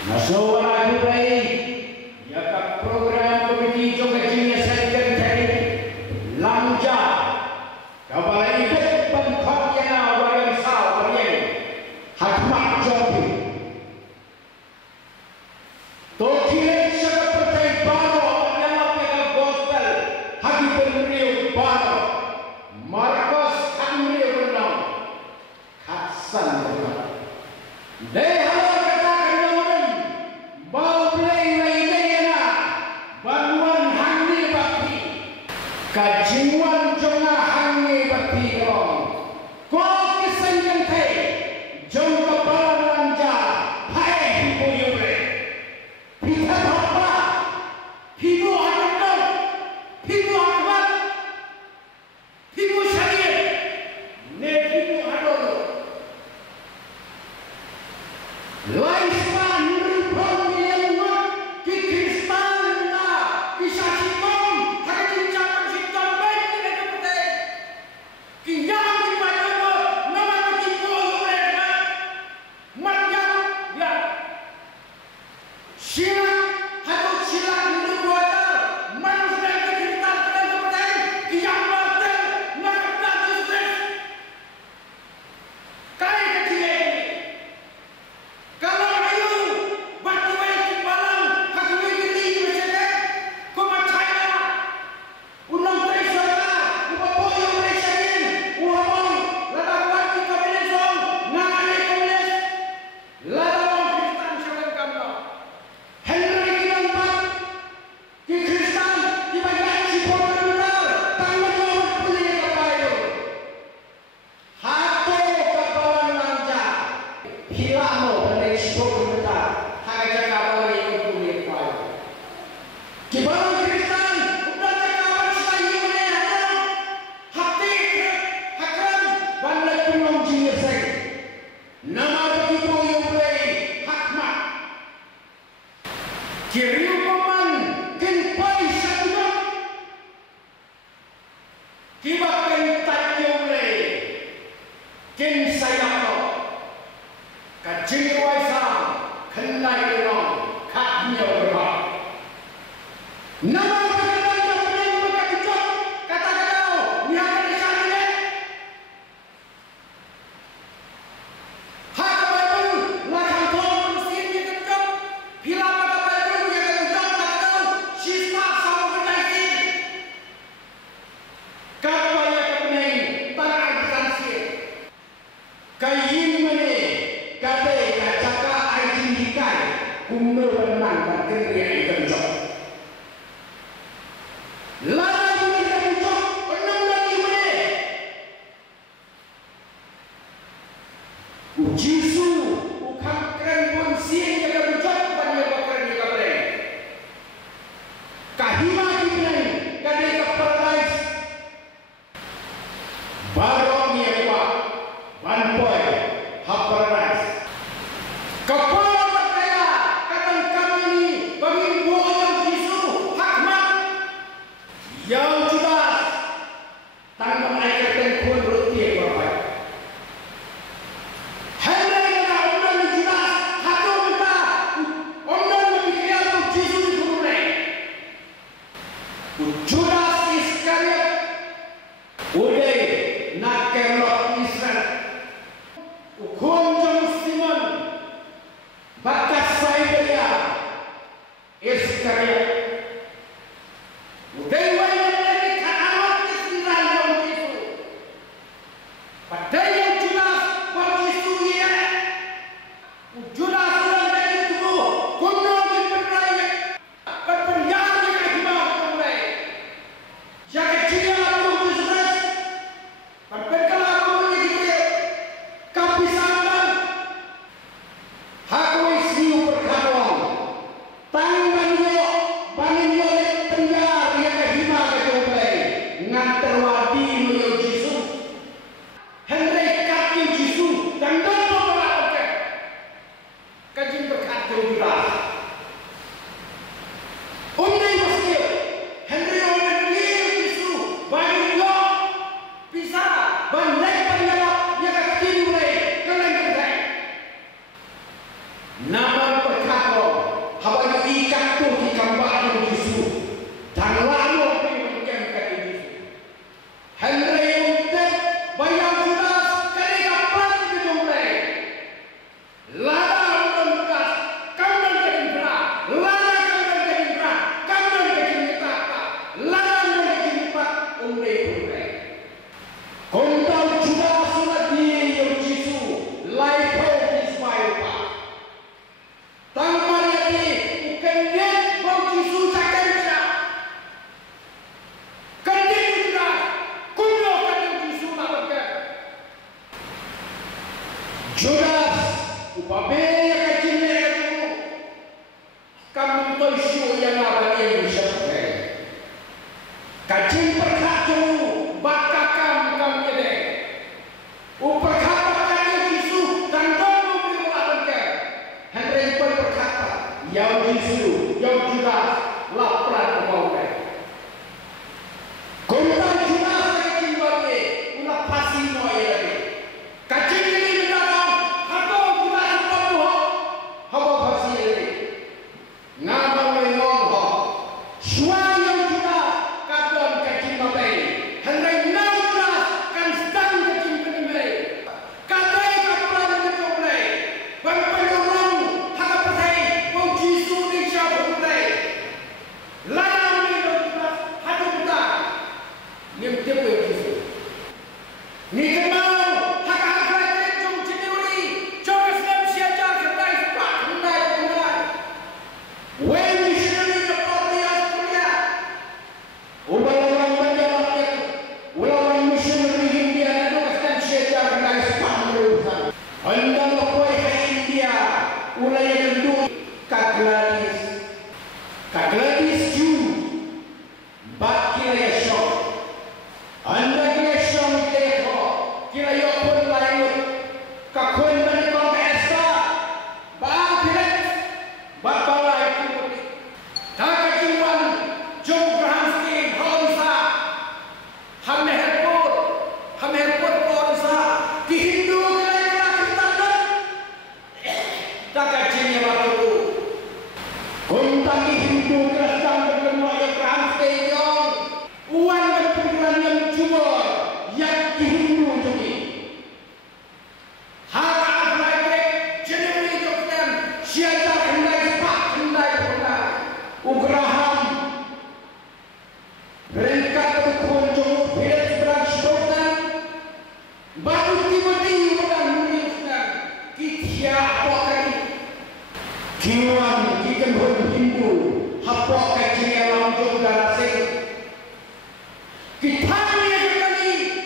Nasional Dubai, ya program komiti jogetnya sekretari Lanja, kepala itu pengkajian wayan sawarian, Hakmat Jobi. Tokilet seperti baru adalah pega gospel, hagi pemberiu baru, Marcos Andrew Benang, Hasan Benang. Kajian jonga hangi bati dong, kau kisah yang teh, jong kepala Lanja, hai hibu yure, kita apa, hibu anak, hibu akbar, hibu syariat, ne hibu adol, lifespan rupang miliar ki Kristan na, kisah hitam, hari jangan hitam baik tidak kepetai, kinyam di mana nama begitu mereka, macam ya, silat atau silat itu buat manusia kita tidak kepetai, kinyam mati, nak sukses, kaya kecil ini. Kalau ayu waktu baik balang hak begini masyarakat kau macam unang terisa upapoyo presiden uapong ladawat di komunism ngane komunis ladawat Kristen siapa kamu Henry Kilampak di Kristen di bagian sipol terminal tangan orang punya kapayo hato kapalan Lanja hilamo dari sipol terminal hanya kapalan yang punya kapayo kibalan Kristen udah kapalan saya ini ada hati hakam bandar pulang jinyeseng nama begitu yang boleh Hakmat kiri upaman kenpai satu kibak kentak yang boleh ken sayang kajing waisang kenai dengan kaknya berhak nama berkata yang berkata kata-kata niat di sana hak baru lakang tuan mesin yang kencang hilang kata baru yang kencang kata sisa sama berdaisin kata yang kepening tangan bersansin kayin mene kata kacaka ajin dikai umur menang dan kerja kencang Lari mereka kencang enam lagi mene Ujisu ukam keren pun sien yang kencang banyak bakar di kabre kahima kibnen kadai ke paradise barok niakwa banpoy hak paradise kepala berkaya kadang kami ini bagi bohong Jisu Hakmat yang jelas tanpa mereka tempun roti berapa Henry na orang jelas hatu minta orang lebih kaya Jisu di dunia Judas Iskariot udah nak kerot Israel Kunjung Simon bakas Siberia Iskariot udah banyak lagi kaanot Israel yang itu pada yang jelas buat Yesus ya jelas orang dari itu kuno berperaya berperang di kahimah mulai yang kecil aku Yesus berperang aku begitu kapisan aku isi berkarong tangan yo bangin yo penjar yang kahimah ke mulai ngantar wadi menuju Yesus Henry kaki Yesus dan doa berapa kajin berkat jelas Undai masih Henry orang dia Yesus bangin yo bisa bandai penjara yang kaki mulai kalian kerja Nama perkara hawa ikat tu di gambar yang Yesus dan lalu menjengkel Yesus. Henry untuk bayang Judas kali kapan itu mulai. Lada mengas, kanan kaki berat, lada kanan kaki berat, kanan kaki berat, lada kaki berat umai. Kontau Judas sudah dia yang Yesus lain Ismail. Tanpa ini bukan dia bang Yesus akan siap. Kerja sudah kuno kerja Yesus lakukan. Judas upabaya kecilnya itu kamu tahu isu yang apa yang bisa pakai. Kecil perkatu bakakam kamu jadi. Uperkata Yesus dan kamu berlakukan. Henry pun berkata, yang Yesus, yang Judas, lapar kebaukan. Kontak Judas kecil bagi, ulah pasti noy lagi. Kecil ini datang, atau Judas berbuat, apa pasti lagi. Ngapa mengolah? Suai yang Judas, kadang kecil bagi. Henry nak Judas kan sedang kecil bagi. Kadai kapan kecil bagi. Ni kenal hak-hak trong sendiri cho Islam siaja kedai sepak kedai mulai. When missionary the Australia. Ulang banyak ulang missionary India itu Islam siaja kedai sepak mulai. Anda lapoi ke India ulai kedua Kagladis Jew baki ya show. Anda kira yo pun lain kakun bani kong esta bang pilet bapala itu tak kecuali John Graham Skin Holsa Hamerpur Holsa di Hindu kira kita tak kecilnya waktu kontak di Hindu Kristen bertemu Graham Skin uang berpuluhan yang cuma yang di Hindu jadi hak apa generasi dokter siapa kendai pak kendai pernah Ugraham mereka berkunjung bilet berang dokter batu Timothy berang nuliskan kita apa kali kiwan kita Hindu apa kecilnya langsung darah sing kita baru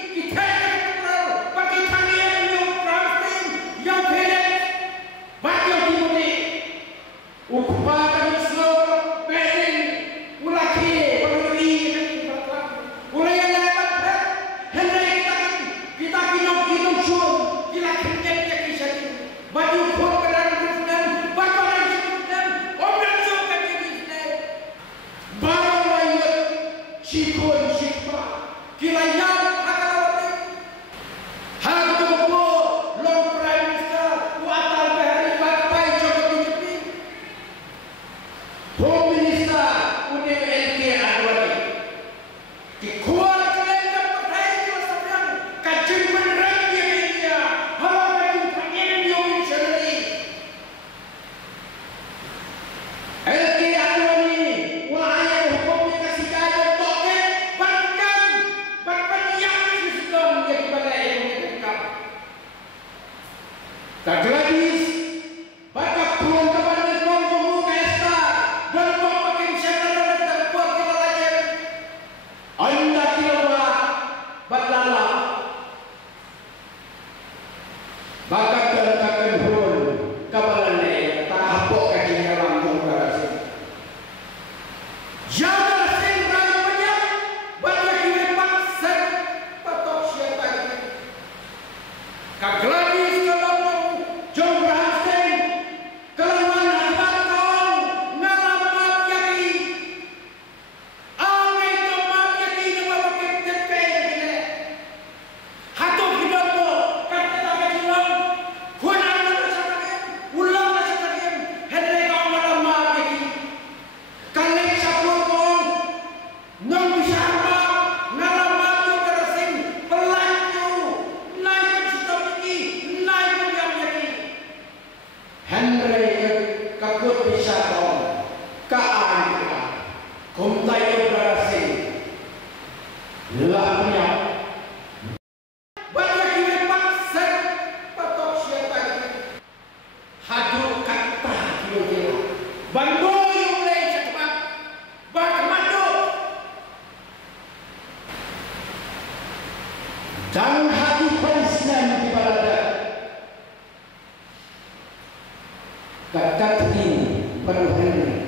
Catherine baru Henry.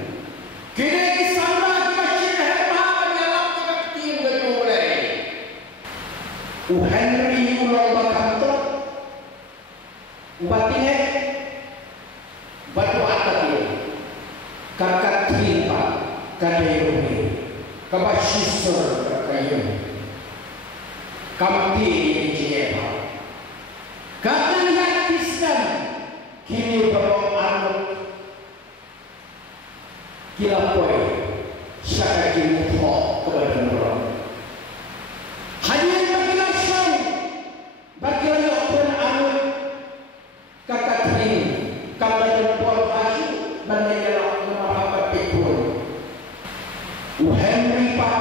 Kini kisah masih hebat dalam Catherine bermulai. Henry ulang berkantor, batinnya batu atas dia. Kakak Catherine kadang kabasisor kayu. Kampi di Jepang. Kadang yakiskan kini bawa anak kila poin syaka kini thok kepada orang. Hanya bagi langsung bagi langsung anak kakak ini kepada Paul Haji mengenai nama pikul. Henry Pak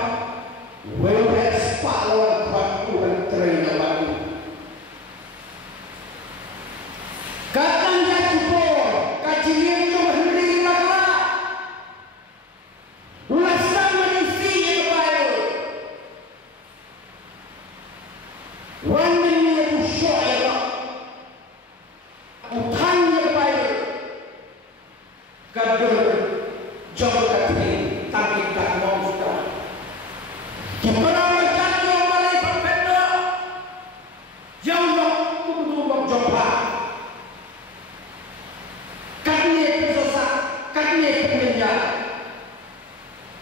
Wilhelm Pahlawan waktu dan trainer waktu. Kadang jadi Paul kajian itu Henry Lagla. Ulasan manusia yang baik. Wanita yang bersyukur. Utan yang baik. Kadang jauh kaki tapi tak mau suka. Gimana macam yang paling berbeda? Yang untuk jumpa. Kami berdosa, kami bermenjak.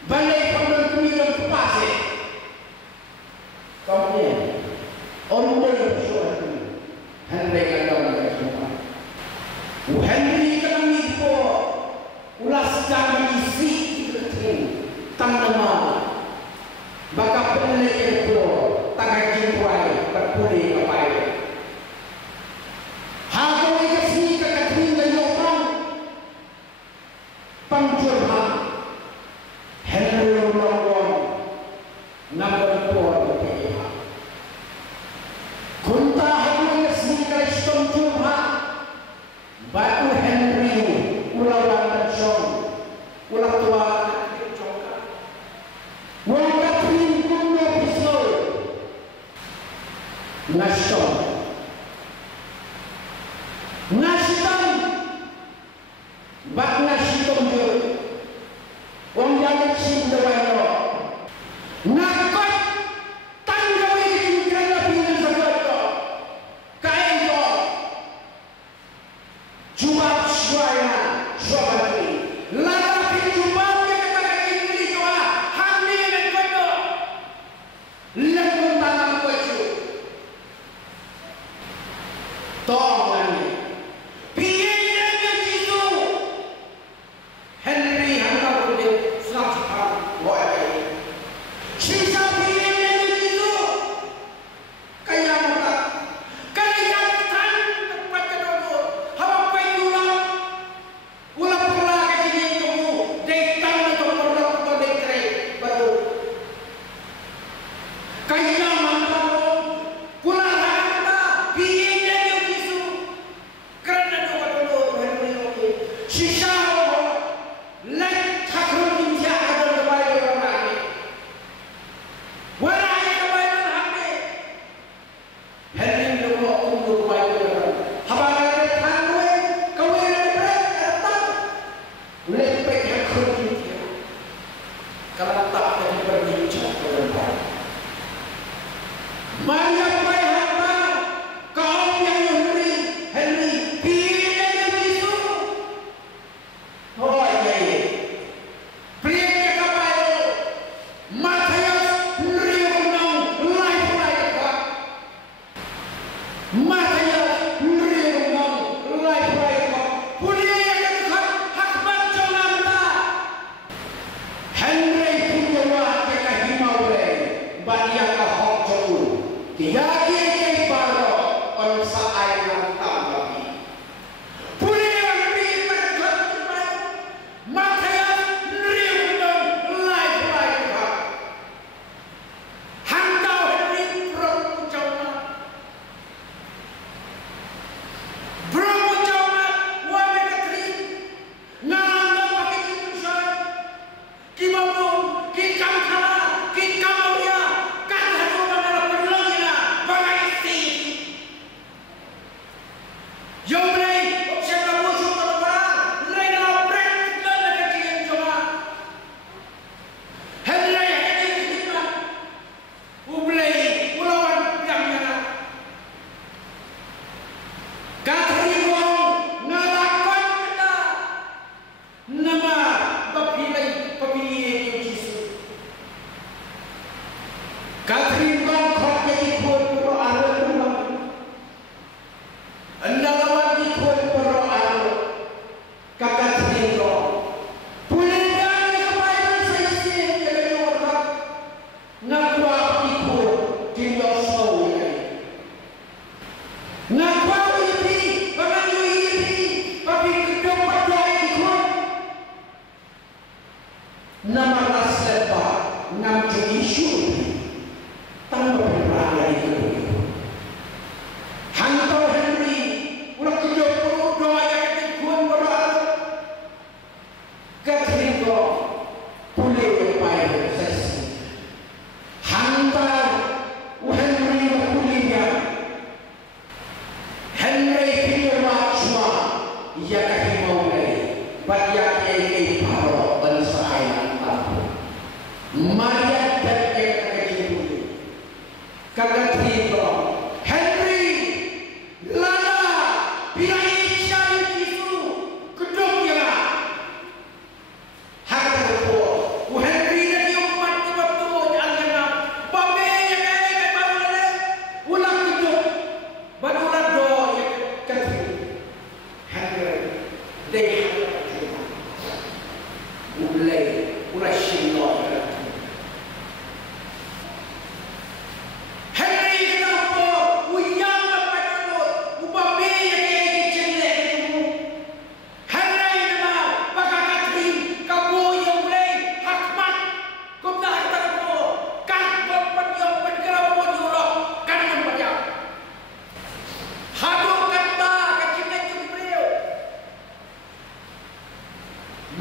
Balai pembantu kemudian kepase. Kemudian orang bersyukur Henry kandang bersyukur. Henry kami po ulas kami isi keting tanaman. Baka peneliti po tagay jumpai berpuli kapai. Hako ikasni kakating gayopang pangjurha Henry Lawang nagagpuan ng pilihan. Kunta hako ikasni kariston jumha batu Henry ulawan tansyon ulang tua ulang Catherine kuno pisau ngasyon ngasyon bak ngasyon jo wong jagat sindawano ngakot tanggawi kingkan na pinang sagot kain ko jumap suaya suabati lalapin jumap yang kata kini doa hamil dan kono lagun tanam kocu tongan piye yang itu Henry hantar kulit selapsah wai sisa piye yang itu kaya mata kaya kan tempat kedua hawa pendulang ulang pula kejadian kamu datang atau produk kolektri baru kaya mantap pula harta piye yang itu kerana dua dulu Henry oke sisa like takut dia ada kembali orang lagi warai kembali hati Henry dulu untuk kembali orang habang tangwe kawin datang lepek takut dia kalau tak jadi berbincang dengan Maria Prahata kaum yang Henry pilih yang itu oh iya pilih kapal Matthias Riunang life right Matthias Riunang life right punya yang hak hak baca nama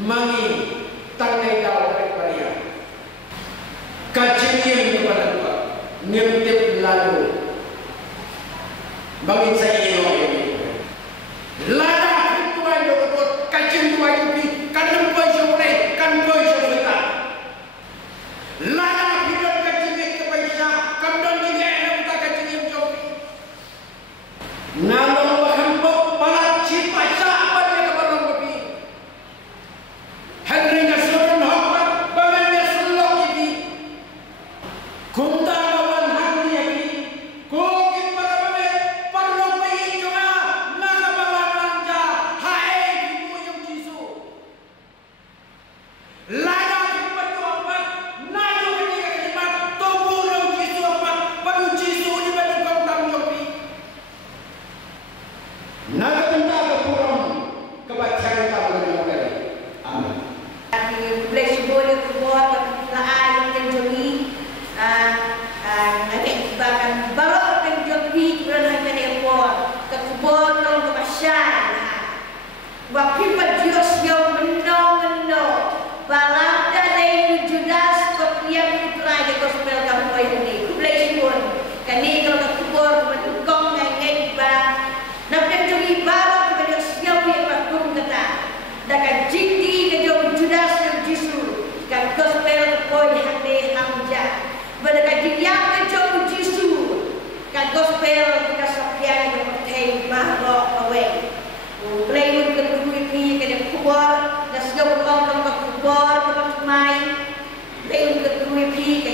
mangi tangai daw paria kacimiem kepada Tuhan nyemtip lalu bangin saya ini lada Tuhan do kedot kacim Tuhan itu kan boy sore kan boy sore lada hidup kacim ke paisa kan don juga enak tak kacim jopi nalong bahambok palat si paisa apa dia kepada kopi Henry Nasoran Hokman bangan dia selok ini kunta lawan hati ini kukit para bame perlu bayi cuma nakabalan lanja hai ibu yang jisu lada kipat Hokman nayo ketika kipat tubuh yang jisu Hokman baru jisu di balik kau jopi naga tenta kepurang kebacaran tahu dengan kali amin. Boleh boleh keluar laan yang jadi nanti bahkan bawa yang jadi kerana hanya ekor ke kebun kalau ke pasar waktu Dios yang menong balang dari Judas kepiang putra yang gospel kamu ini boleh pun kini kalau ke kebun mendukung dengan bang nanti jadi bawa kepada siapa yang bakung kata dakan jindi ke Judas yang jisu kan gospel boy hande hamja berdekat yang ke jisu kan gospel kita sopian yang pertei mahlo away play ke kuipi ke kubur das yo orang ke kubur ke mai play ke kuipi ke